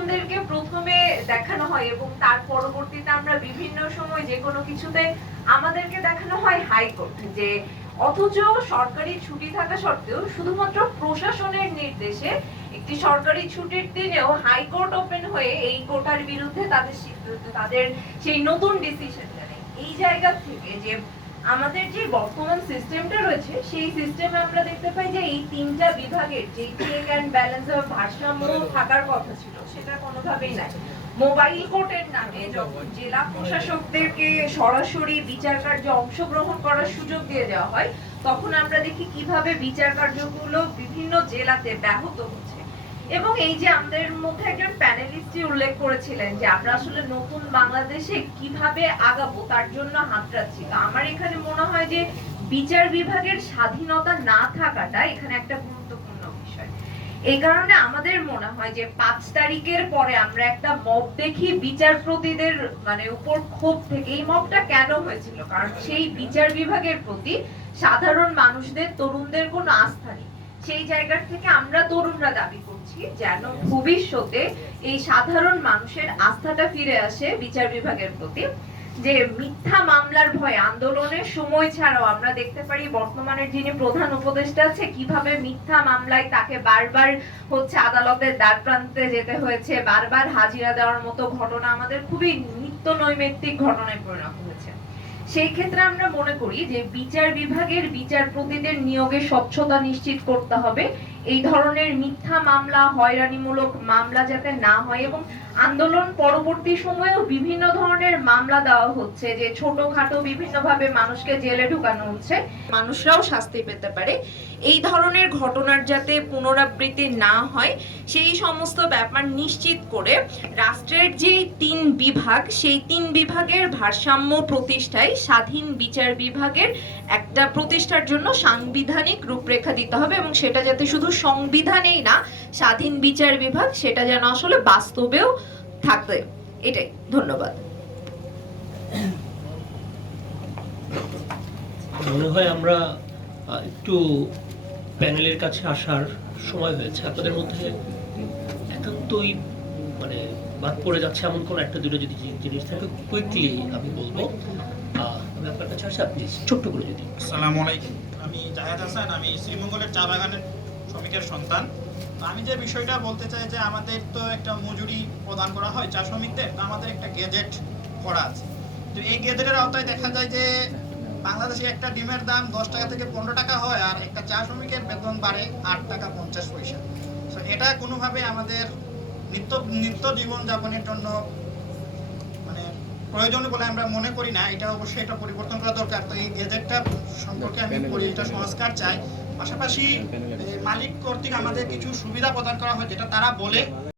তরুণদেরকে প্রথমে দেখানো হয় এবং তার পরবর্তীতে আমরা বিভিন্ন সময় যে কোনো কিছুতে আমাদেরকে দেখানো হয় হাইকোর্ট, যে অথচ সরকারি ছুটি থাকা সত্ত্বেও শুধুমাত্র প্রশাসনের নির্দেশে একটি সরকারি ছুটির দিনেও হাইকোর্ট ওপেন হয়ে এই কোটার বিরুদ্ধে তাদের সেই নতুন ডিসিশনটা নেয়। এই জায়গা থেকে যে আমাদের যে বর্তমান সিস্টেমটা রয়েছে সেই সিস্টেমে আমরা দেখতে পাই যে এই তিনটা বিভাগের যে চেক অ্যান্ড ব্যালেন্স অফ ভারসাম্য থাকার কথা ছিল সেটা কোনোভাবেই নাই। মোবাইল কোর্টের নামে যখন জেলা প্রশাসকদেরকে সরাসরি বিচার কার্যে অংশগ্রহণ করার সুযোগ দিয়ে দেওয়া হয়, তখন আমরা দেখি কিভাবে বিচার কার্যগুলো বিভিন্ন জেলাতে ব্যাহত হচ্ছে। এবং এই যে আমাদের মধ্যে একজন প্যানেলিস্টই উল্লেখ করেছিলেন যে আমরা আসলে নতুন বাংলাদেশে কিভাবে আগাবো তার জন্য হাতড়াচ্ছি। তো আমার এখানে মনে হয় যে বিচার বিভাগের স্বাধীনতা না থাকাটা এখানে একটা গুরুত্বপূর্ণ বিষয়। এই কারণে আমাদের মনে হয় যে 5 তারিখের পরে আমরা একটা মব দেখি বিচারপতিদের উপর ক্ষোভ থেকে। এই মবটা কেন হয়েছিল? কারণ সেই বিচার বিভাগের প্রতি সাধারণ মানুষদের, তরুণদের কোনো আস্থা নেই। সেই জায়গা থেকে আমরা তরুণরা দাবি করছি যেন ভবিষ্যতে এই সাধারণ মানুষের আস্থাটা ফিরে আসে বিচার বিভাগের প্রতি। যে মিথ্যা মামলার ভয় আন্দোলনের সময় ছাড়াও আমরা দেখতে পারি বর্তমানের যিনি প্রধান উপদেষ্টা আছে কিভাবে মিথ্যা মামলায় তাকে বারবার আদালতের দ্বার প্রান্তে যেতে হয়েছে, বারবার হাজিরা দেওয়ার মতো ঘটনা আমাদের খুবই নিত্য নৈমিত্তিক ঘটনায় পরিণত হয়েছে। সেই ক্ষেত্রে আমরা মনে করি যে বিচার বিভাগের বিচারপতিদের নিয়োগে স্বচ্ছতা নিশ্চিত করতে হবে। এই ধরনের মিথ্যা মামলা, হয়রানিমূলক মামলা যাতে না হয়, এবং আন্দোলন পরবর্তী সময়েও বিভিন্ন ধরনের মামলা দেওয়া হচ্ছে যে ছোটখাটো বিভিন্নভাবে মানুষকে জেলে ঢুকানো হচ্ছে, মানুষরাও শাস্তি পেতে পারে। এই ধরনের ঘটনার যাতে পুনরাবৃত্তি না হয় সেই সমস্ত ব্যাপার নিশ্চিত করে রাষ্ট্রের যে 3 বিভাগ, সেই 3 বিভাগের ভারসাম্য প্রতিষ্ঠায় স্বাধীন বিচার বিভাগের একটা প্রতিষ্ঠার জন্য সাংবিধানিক রূপরেখা দিতে হবে, এবং সেটা যাতে শুধু সংবিধানেই না, স্বাধীন বিচার বিভাগ সেটা যেন আসলে বাস্তবেও থাকে। এটাই। ধন্যবাদ। মনে হয় আমরা একটু প্যানেলের কাছে আসার সময় হয়েছে। আপনাদের মধ্যে একান্তই বাদ পড়ে যাচ্ছে এমন কোন একটা দুটো যদি জিনিস থাকে কুইকলি আমি বলবো। আমি আপনার কাছে আসছি, আপনি ছোট্ট করে যদি। আসসালামু আলাইকুম, আমি জাহেদ হাসান, আমি শ্রীমঙ্গলের চা বাগানের শ্রমিকের সন্তান। আমি যে বিষয়টা বলতে চাই যে আমাদের তো একটা মজুরি প্রদান করা হয় চা শ্রমিকদের, তো আমাদের একটা গেজেট করা আছে। তো এই গেজেটের আওতায় দেখা যায় যে বাংলাদেশে একটা ডিমের দাম 10 টাকা থেকে 15 টাকা হয়, আর একটা চা শ্রমিকের বেতন বাড়ে 8 টাকা 50 পয়সা। তো এটা কোনোভাবে আমাদের নিত্য জীবনযাপনের জন্য প্রয়োজন বলে আমরা মনে করি না। এটা অবশ্যই এটা পরিবর্তন করা দরকার। তো এই গেজেটটা সম্পর্কে আমি এটা সংস্কার চাই। পাশাপাশি মালিক কর্তৃক আমাদের কিছু সুবিধা প্রদান করা হয় যেটা তারা বলে